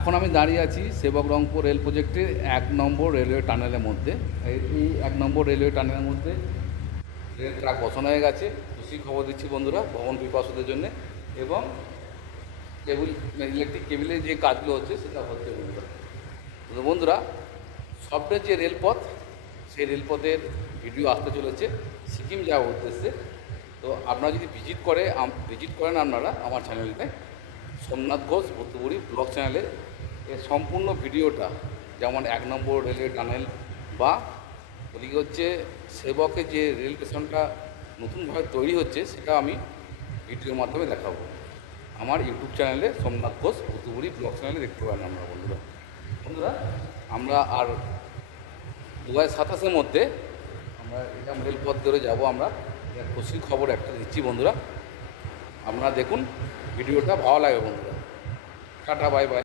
এখন আমি দাঁড়িয়ে আছি সেবক রংপুর রেল প্রজেক্টের 1 নম্বর রেলওয়ে টানেলের মধ্যে। এই 1 নম্বর রেলওয়ে টানেলের মধ্যে রেল ট্রাক বসানো হয়ে গেছে। খুশি খবর দিচ্ছি বন্ধুরা ভ্রমণ পিপাসুদের জন্য। এবং কেবল ইলেকট্রিক কেবিলের যে কাজগুলো হচ্ছে সেটা হচ্ছে বন্ধুরা। তো বন্ধুরা, সফটের যে রেলপথ, সেই রেলপথের ভিডিও আসতে চলেছে সিকিম যাওয়ার উদ্দেশ্যে। তো আপনারা যদি ভিজিট করেন আপনারা আমার চ্যানেলটা সোমনাথ ঘোষ ভুতুবুড়ি ব্লগ চ্যানেলে এর সম্পূর্ণ ভিডিওটা, যেমন 1 নম্বর রেলওয়ে টানেল বা ওদিকে হচ্ছে সেবকের যে রেল স্টেশনটা নতুনভাবে তৈরি হচ্ছে, সেটা আমি ভিডিওর মাধ্যমে দেখাবো। আমার ইউটিউব চ্যানেলে সোমনাথ ঘোষ ভুতুবুড়ি ব্লগ চ্যানেলে দেখতে পারেন আমরা বন্ধুরা। আমরা আর 2027-এর মধ্যে আমরা এটা রেলপথ ধরে যাবো। আমরা খুশির খবর একটা দিচ্ছি বন্ধুরা, আপনারা দেখুন ভিডিওটা, ভালো লাগে বন্ধুরা। Tata, bye bye.